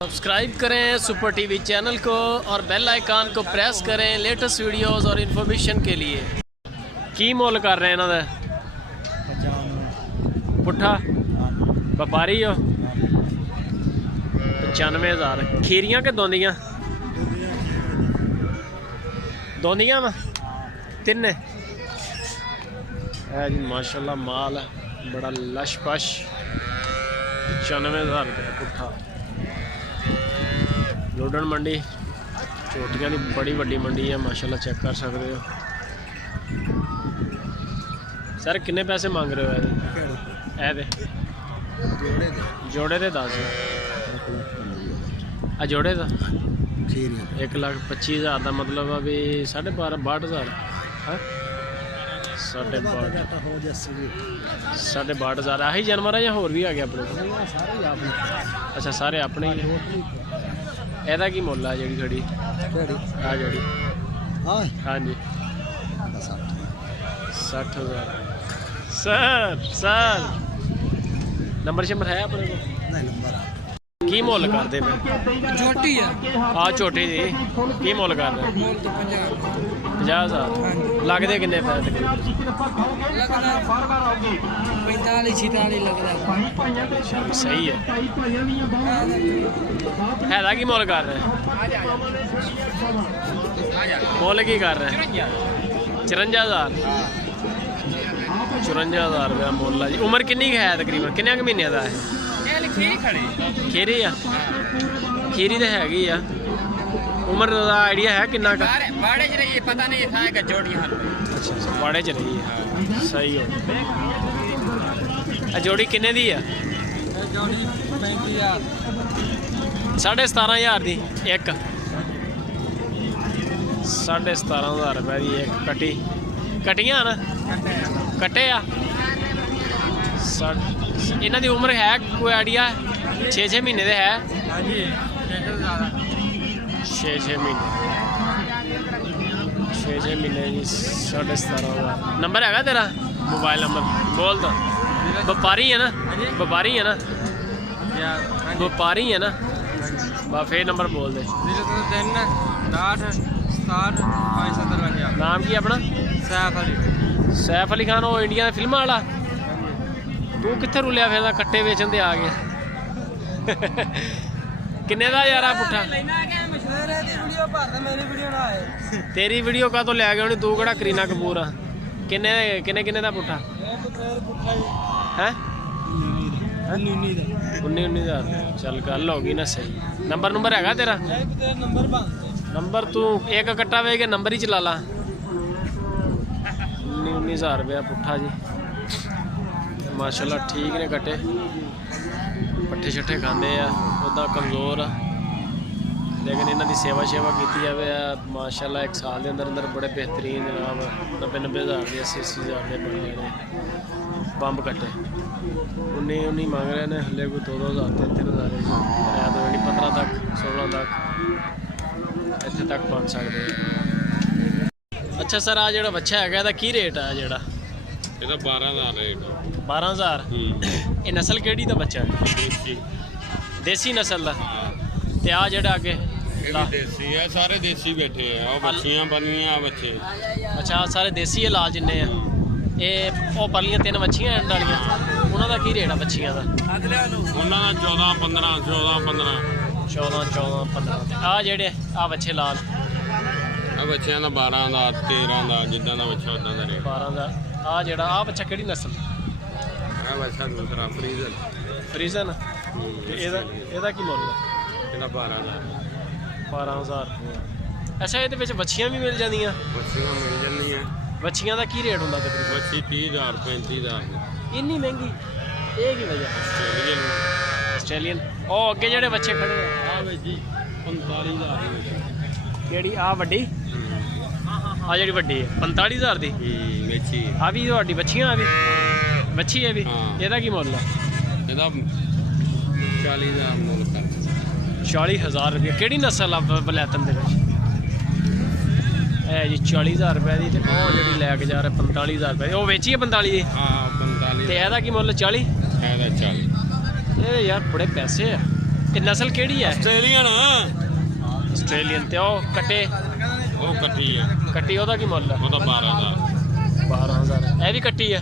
Subscribe करें super TV channel को और बेल आइकन को प्रेस करें लेटेस्ट वीडियोस और इन्फॉर्मेशन के लिए। की मोल कर रहे हैं इन्हों पुट्ठा व्यापारी हो 95,000 खीरियां के दोंदियां दोंदियां वा तिन जी माशाल्लाह माल है बड़ा लश पश 95,000 रुपया पुट्ठा। लोडन मंडी चोटियां की बड़ी वड्डी मंडी है माशाल्लाह चेक कर सकते हो। सर किन्ने पैसे मांग रहे हो ये जोड़े दे 10 आ जोड़े का 1,25,000 का मतलब अभी 12,500 62,000 आही जानवर है या होर भी आ गया अपने? अच्छा सारे अपने ही। ਇਹਦਾ ਕੀ ਮੁੱਲ ਆ ਜਿਹੜੀ ਖੜੀ ਆ ਜਿਹੜੀ हाँ जी 60,000 सर नंबर शंबर है अपने को की मुੱਲ करते पे छोटी है हाँ छोटी जी की मुੱਲ कर रहे 50,000 लगते किन्ने पैसे 45-46 लगता सही है की मुੱਲ कर रहे मुੱਲ की कर रहे 54,000 54,000 रुपया मुੱਲ है जी। उम्र किन्नी है तकरीबन किन्ने महीने का है? खीरी आ खीरी तो हैगी आ उम्र का आइडिया है किन्ना का? पता नहीं था जोड़ियां अच्छा बाड़े च रही है सही हो। जोड़ी किन्ने दी है? 17,500 दी एक 17,500 रुपये की एक कटी कटियां ना कट्टे आ। इन्हों की उम्र है कोई आइडिया 6-6 महीने दे है 6-6 महीने 6-6 महीने जी 17,500 नंबर है तेरा मोबाइल नंबर बोल दो। व्यापारी है ना व्यापारी है ना व्यापारी है ना फिर नंबर बोल दे। नाम की अपना? सैफ अली खान वो इंडिया फिल्म वाला तू कित्थे रुलिया फिर कट्टे वेचन दे आ गया किन्ने दा यार पुट्ठा तेरी वीडियो का तो लै गया होनी तू केड़ा करीना कपूर आ किन्ने किन्ने किन्ने दा पुट्ठा है 19,000 चल गल होगी ना सही। नंबर नंबर हैगा तेरा? नंबर तू एक कट्टा वे के नंबर ही चला ला 19,000 रुपया पुट्ठा जी माशाल्लाह ठीक ने कट्टे पट्ठे शट्ठे खाते हैं उदा कमज़ोर आ लेकिन इन्हों की सेवा शेवा की जाए माशाल्लाह एक साल के अंदर अंदर बड़े बेहतरीन जनाब 90,000 के 80,000 के बन जाने बंब कट्टे 19 मांग रहे हैं हले कोई 2,000 3,000 15 तक 16 तक इतने तक बन सकते। अच्छा सर आ जो बच्चा है की रेट है जोड़ा? 12,000 रेट 12,000 ये नस्ल केड़ी दा बच्चा है? देसी नस्ल का ते आ जेड़ा आगे देसी है सारे देसी बैठे हैं और बच्चियां बनियां बच्चे। अच्छा सारे देसी है लाल जिन्ने हैं ये ओ पलियां 3 बच्चियां एंड वालियां उन्हां दा की रेट है बच्चियां दा? उन्हां दा 14-15 14-15 आ जेड़े आ बच्चे लाल आ बच्चियां दा 12 दा 13 दा जिद्दां दा बच्चा उदां दा रेट 12 दा। आ जेड़ा आ बच्चा केड़ी नस्ल? आ बच्चा दूसरा फ्रीजन ਇਹਦਾ ਕੀ ਮੁੱਲ ਹੈ? ਇਹਦਾ 12,000 ਅੱਛਾ ਇਹਦੇ ਵਿੱਚ ਬੱਚੀਆਂ ਵੀ ਮਿਲ ਜਾਂਦੀਆਂ? ਬੱਚੀਆਂ ਮਿਲ ਜਾਂਦੀਆਂ। ਬੱਚੀਆਂ ਦਾ ਕੀ ਰੇਟ ਹੁੰਦਾ ਤਕਰੀਬਨ? ਬੱਚੀ 30,000 35,000 ਇੰਨੀ ਮਹਿੰਗੀ ਇਹ ਕੀ ਵਜ੍ਹਾ? ਆਸਟ੍ਰੇਲੀਅਨ ਉਹ ਅੱਗੇ ਜਿਹੜੇ ਬੱਚੇ ਖੜੇ ਆ ਵੇ ਜੀ 45,000 ਦੀ ਕਿਹੜੀ ਆ ਵੱਡੀ? ਆ ਜਿਹੜੀ ਵੱਡੀ ਹੈ 45,000 ਦੀ ਵੇਚੀ ਆ ਵੀ ਤੁਹਾਡੀ ਬੱਚੀਆਂ ਆ ਵੀ ਬੱਚੀ ਹੈ ਵੀ ਇਹਦਾ ਕੀ ਮੁੱਲ ਹੈ? ਇਹਦਾ 40,000 ਮੁੱਲ ਕਰ 40,000 रुपये केड़ी नस्ल आ बलैतन दे विच है जी 40,000 रुपये दी ते ओह जेहड़ी लैके जा रहे 45,000 रुपये ओह वेची है 45 दी। हां 45 ते एदा की मुੱਲ 40 एदा 40 ये यार बड़े पैसे है ਇਹ ਨਸਲ ਕਿਹੜੀ ਹੈ? Australian Australian. ਤੇ ਉਹ ਕੱਟੇ ਉਹ ਕੱਟੀ ਆ, ਕੱਟੀ ਉਹਦਾ ਕੀ ਮੁੱਲ ਹੈ? ਉਹਦਾ 12,000। 12,000। ਇਹ ਵੀ ਕੱਟੀ ਆ,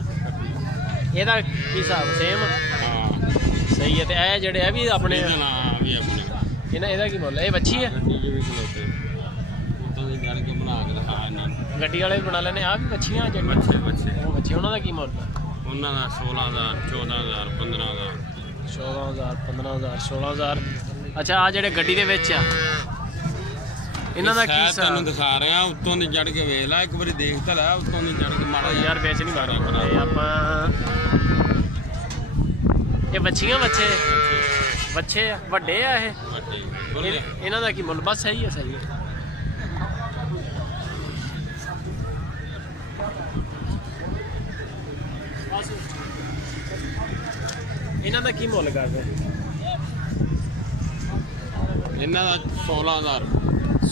ਇਹਦਾ ਕੀ ਹਿਸਾਬ? ਸੇਮ ਹਾਂ ਸਹੀ ਹੈ। ਤੇ ਇਹ ਜਿਹੜੇ ਇਹ ਵੀ ਆਪਣੇ ਇਹਦਾ ਨਾਂ ਵੀ ਆਪਣੇ ਇਹਦਾ ਕੀ ਮੁੱਲ ਹੈ? ਇਹ ਵੱਛੀ ਹੈ? ਗੱਡੀ 'ਚ ਵੀ ਖਲੋਤੇ ਉਤੋਂ ਦੀ ਜੜ ਕੇ ਬਣਾ ਕੇ ਦਿਖਾ ਇਹਨਾਂ ਨੂੰ। ਗੱਡੀ ਵਾਲੇ ਵੀ ਬਣਾ ਲੈਣੇ ਆ ਵੀ ਵੱਛੀਆਂ ਜਿਹੜੀਆਂ ਬੱਚੇ ਬੱਚੇ ਉਹ ਵੱਛੀ, ਉਹਨਾਂ ਦਾ ਕੀ ਮੁੱਲ ਹੈ? ਉਹਨਾਂ ਦਾ 16,000 14,000 15,000। 14,000 15,000 16,000। ਅੱਛਾ ਆ ਜਿਹੜੇ ਗੱਡੀ ਦੇ ਵਿੱਚ ਆ ਇਹਨਾਂ ਦਾ ਕੀ ਸ਼ਾਇਦ ਹਿਸਾਬ? ਤੈਨੂੰ ਦਿਖਾ ਰਿਹਾ ਉੱਤੋਂ ਦੀ ਚੜ ਕੇ ਵੇਖ ਲੈ, ਇੱਕ ਵਾਰੀ ਦੇਖ ਤਾਂ ਲੈ ਉੱਤੋਂ ਦੀ ਚੜ ਕੇ ਮਾੜਾ ਉਹ ਯਾਰ ਵਿੱਚ ਨਹੀਂ ਮਾਰਨਾ ਇਹ ਆਪਾਂ। ਇਹ ਵੱਛੀਆਂ ਵੱਛੇ ਆ, ਵੱਡੇ ਆ ਇਹ? ਵੱਡੀ ਬੋਲ ਗਿਆ। ਇਹਨਾਂ ਦਾ ਕੀ ਮੁੱਲ? ਬਸ ਸਹੀ ਹੈ ਸਹੀ ਹੈ। ਇਹਨਾਂ ਦਾ ਕੀ ਮੁੱਲ ਕਰਦੇ? ਇਹਨਾਂ ਦਾ 16,000।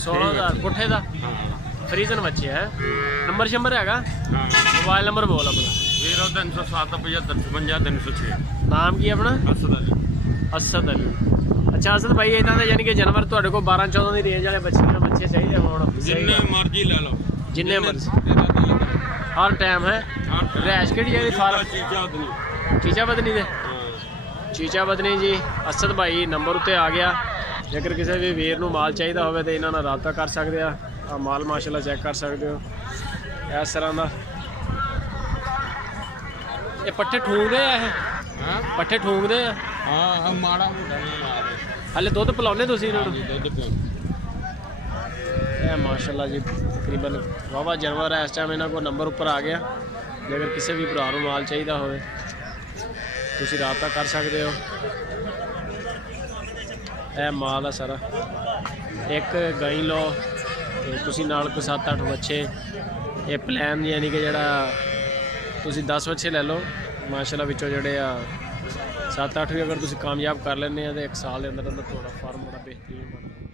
16,000 ਪੁੱਠੇ ਦਾ। ਹਾਂ ਫਰੀਜ਼ਨ ਬੱਚੇ ਹੈ। ਨੰਬਰ ਸ਼ੰਬਰ ਹੈਗਾ? ਹਾਂ ਮੋਬਾਈਲ ਨੰਬਰ ਬੋਲ ਆਪਣਾ। 0307 75 306। ਨਾਮ ਕੀ ਆਪਣਾ? ਅਸਦ ਅਲੀ। ਅਸਦ ਅਲੀ। ਅੱਛਾ ਅਸਦ ਭਾਈ ਇਹਨਾਂ ਦੇ ਯਾਨੀ ਕਿ ਜਾਨਵਰ ਤੁਹਾਡੇ ਕੋਲ 12-14 ਦੀ ਰੇਂਜ ਵਾਲੇ ਬੱਚੇ ਚਾਹੀਦੇ ਹੋਣ? ਜਿੰਨੇ ਮਰਜ਼ੀ ਲੈ ਲਓ, ਜਿੰਨੇ ਮਰਜ਼ੀ ਇਹਦਾ ਦਿਲ ਕਰੇ। ਹਰ ਟਾਈਮ ਹੈ। ਰੈਸ਼ ਕਿਹੜੀ ਹੈ ਇਹਦੀ? ਫਾਰਮ ਚੀਜ਼ਾਂ ਉਤਨੀ। ਚੀਚਾ ਬਦਨੀ ਦੇ? ਹਾਂ ਚੀਚਾ ਬਦਨੀ ਜੀ। ਅਸਦ ਭਾਈ ਨੰਬਰ ਉੱਤੇ ਆ ਗਿਆ। ਜੇਕਰ ਕਿਸੇ ਵੀ ਵੀਰ ਨੂੰ ਮਾਲ ਚਾਹੀਦਾ ਹੋਵੇ ਤਾਂ ਇਹਨਾਂ ਨਾਲ ਰਾਬਤਾ ਕਰ ਸਕਦੇ ਆ। ਆ ਮਾਲ ਮਾਸ਼ਾਅੱਲਾ ਚੈੱਕ ਕਰ ਸਕਦੇ ਹੋ ਇਸ ਤਰ੍ਹਾਂ ਦਾ। ਇਹ ਪੱਠੇ ਠੂੰਗਦੇ ਆ? ਇਹ ਹਾਂ ਪੱਠੇ ਠੂੰਗਦੇ ਆ? ਹਾਂ ਮਾੜਾ ਮੋਟਾ ਨਹੀਂ ਮਾਰਦੇ। ਹਲੇ ਦੁੱਧ ਪਿਲਾਉਂਦੇ ਤੁਸੀਂ ਇਹਨਾਂ ਨੂੰ? ਦੁੱਧ ਪਿਓ। ਇਹ ਮਾਸ਼ਾਅੱਲਾ ਜੀ ਤਕਰੀਬਨ ਵਾਵਾ ਜਾਨਵਰ ਹੈ। ਇਸ ਟਾਈਮ ਇਹਨਾਂ ਕੋਲ ਨੰਬਰ ਉੱਪਰ ਆ ਗਿਆ। ਜੇਕਰ ਕਿਸੇ ਵੀ ਭਰਾ ਨੂੰ ਮਾਲ ਚਾਹੀਦਾ ਹੋਵੇ ਤੁਸੀਂ ਰਾਬਤਾ ਕਰ ਸਕਦੇ ਹੋ। ਇਹ ਮਾਲ ਆ ਸਾਰਾ। ਇੱਕ ਗਾਈ ਲਓ ਤੇ ਤੁਸੀਂ ਨਾਲ ਕੋਈ 7-8 ਬੱਚੇ। ਇਹ ਪਲਾਨ ਯਾਨੀ ਕਿ ਜਿਹੜਾ ਤੁਸੀਂ 10 ਬੱਚੇ ਲੈ ਲਓ ਮਾਸ਼ਾਅੱਲਾ, ਵਿੱਚੋਂ ਜਿਹੜੇ ਆ 7-8 ਵੀ ਅਗਰ ਤੁਸੀਂ ਕਾਮਯਾਬ ਕਰ ਲੈਂਦੇ ਆ ਤਾਂ 1 ਸਾਲ ਦੇ ਅੰਦਰ ਅੰਦਰ ਤੁਹਾਡਾ ਫਾਰਮ ਬੜਾ ਬਿਹਤਰੀਨ ਬਣਦਾ।